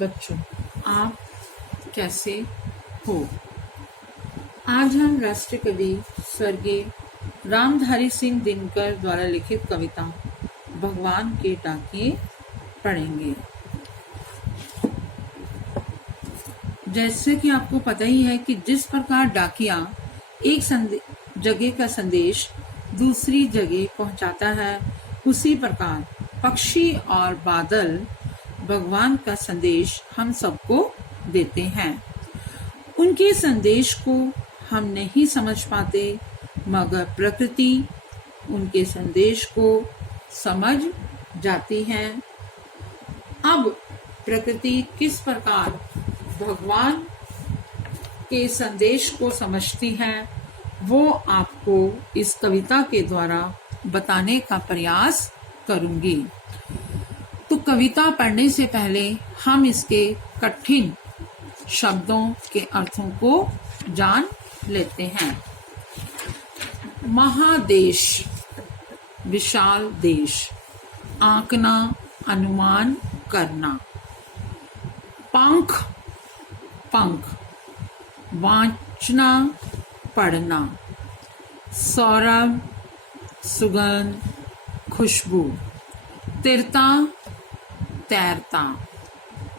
बच्चों, आप कैसे हो। आज हम राष्ट्र कवि स्वर्गीय रामधारी सिंह दिनकर द्वारा लिखित कविता भगवान के डाकिये पढ़ेंगे। जैसे कि आपको पता ही है कि जिस प्रकार डाकिया एक जगह का संदेश दूसरी जगह पहुंचाता है, उसी प्रकार पक्षी और बादल भगवान का संदेश हम सबको देते हैं। उनके संदेश को हम नहीं समझ पाते, मगर प्रकृति उनके संदेश को समझ जाती है। अब प्रकृति किस प्रकार भगवान के संदेश को समझती है, वो आपको इस कविता के द्वारा बताने का प्रयास करूंगी। तो कविता पढ़ने से पहले हम इसके कठिन शब्दों के अर्थों को जान लेते हैं। महादेश, विशाल देश, आंकना, अनुमान करना। पंख, पंख, वांचना, पढ़ना। सौरभ, सुगंध, खुशबू। तिरता, तैरता।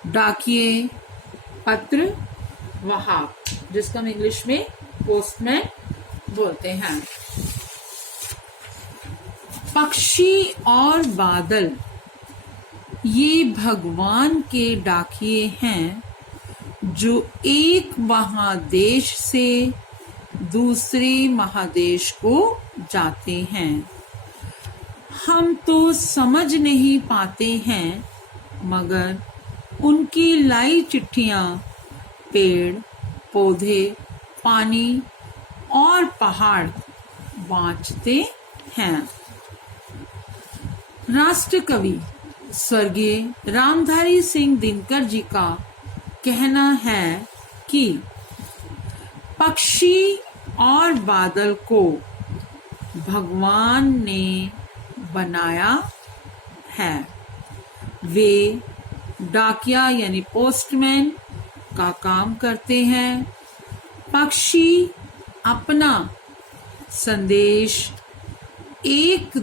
डाकिये, पत्र वाहक, जिसको हम इंग्लिश में पोस्टमैन बोलते हैं। पक्षी और बादल ये भगवान के डाकिये हैं, जो एक महादेश से दूसरे महादेश को जाते हैं। हम तो समझ नहीं पाते हैं, मगर उनकी लाई चिट्ठियां पेड़, पौधे, पानी और पहाड़ बाँचते हैं। राष्ट्र कवि स्वर्गीय रामधारी सिंह दिनकर जी का कहना है कि पक्षी और बादल को भगवान ने बनाया है। वे डाकिया यानी पोस्टमैन का काम करते हैं। पक्षी अपना संदेश एक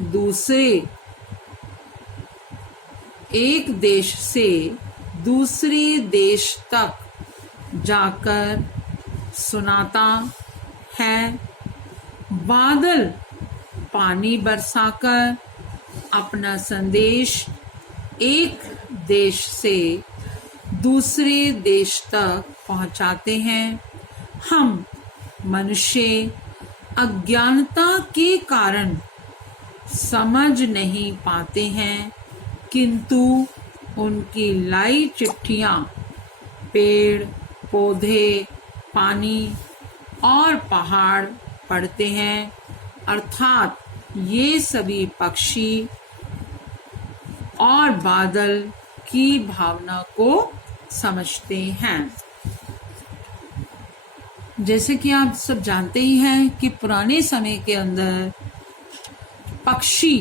देश से दूसरे देश तक जाकर सुनाता है। बादल पानी बरसाकर अपना संदेश एक देश से दूसरे देश तक पहुंचाते हैं। हम मनुष्य अज्ञानता के कारण समझ नहीं पाते हैं, किंतु उनकी लाई चिट्ठियां पेड़, पौधे, पानी और पहाड़ पढ़ते हैं, अर्थात ये सभी पक्षी और बादल की भावना को समझते हैं। जैसे कि आप सब जानते ही हैं कि पुराने समय के अंदर पक्षी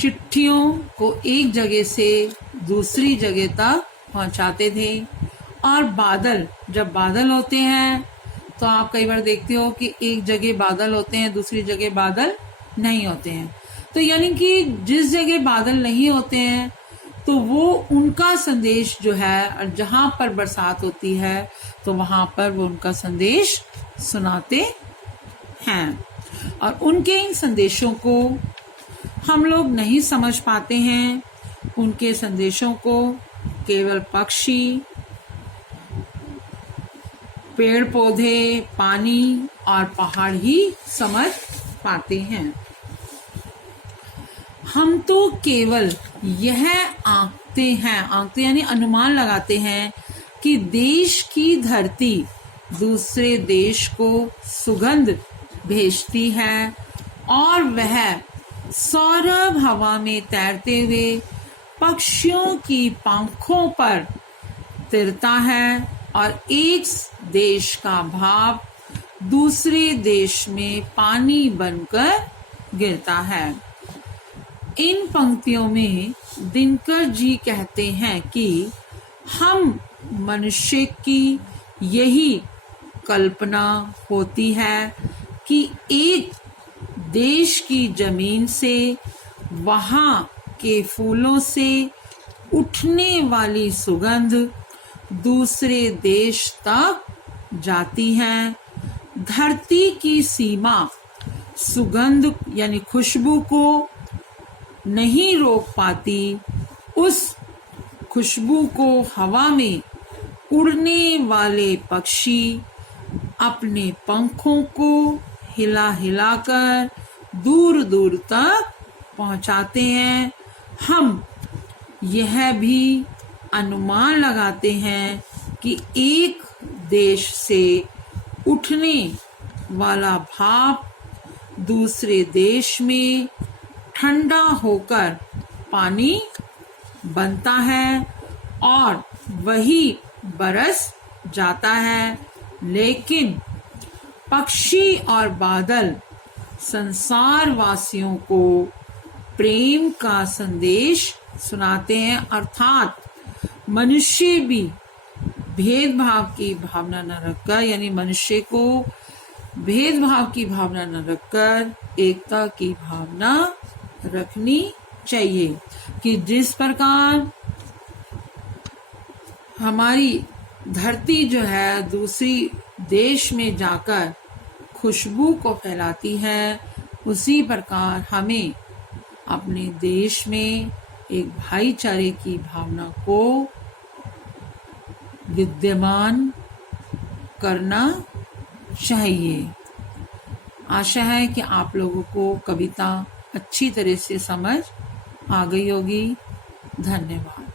चिट्ठियों को एक जगह से दूसरी जगह तक पहुंचाते थे। और बादल, जब बादल होते हैं तो आप कई बार देखते हो कि एक जगह बादल होते हैं, दूसरी जगह बादल नहीं होते हैं। तो यानी कि जिस जगह बादल नहीं होते हैं तो वो उनका संदेश जो है, और जहाँ पर बरसात होती है तो वहाँ पर वो उनका संदेश सुनाते हैं। और उनके इन संदेशों को हम लोग नहीं समझ पाते हैं। उनके संदेशों को केवल पक्षी, पेड़ पौधे, पानी और पहाड़ ही समझ पाते हैं। हम तो केवल यह आंकते यानी अनुमान लगाते हैं कि देश की धरती दूसरे देश को सुगंध भेजती है और वह सौरभ हवा में तैरते हुए पक्षियों की पंखों पर तिरता है और एक देश का भाव दूसरे देश में पानी बनकर गिरता है। इन पंक्तियों में दिनकर जी कहते हैं कि हम मनुष्य की यही कल्पना होती है कि एक देश की जमीन से वहाँ के फूलों से उठने वाली सुगंध दूसरे देश तक जाती है। धरती की सीमा सुगंध यानी खुशबू को नहीं रोक पाती। उस खुशबू को हवा में उड़ने वाले पक्षी अपने पंखों को हिला हिलाकर दूर दूर तक पहुंचाते हैं। हम यह भी अनुमान लगाते हैं कि एक देश से उठने वाला भाप दूसरे देश में ठंडा होकर पानी बनता है और वही बरस जाता है। लेकिन पक्षी और बादल संसार वासियों को प्रेम का संदेश सुनाते हैं, अर्थात मनुष्य भी भेदभाव की भावना न रखकर, यानी मनुष्य को भेदभाव की भावना न रखकर एकता की भावना रखनी चाहिए। कि जिस प्रकार हमारी धरती जो है दूसरी देश में जाकर खुशबू को फैलाती है, उसी प्रकार हमें अपने देश में एक भाईचारे की भावना को विद्यमान करना चाहिए। आशा है कि आप लोगों को कविता अच्छी तरह से समझ आ गई होगी। धन्यवाद।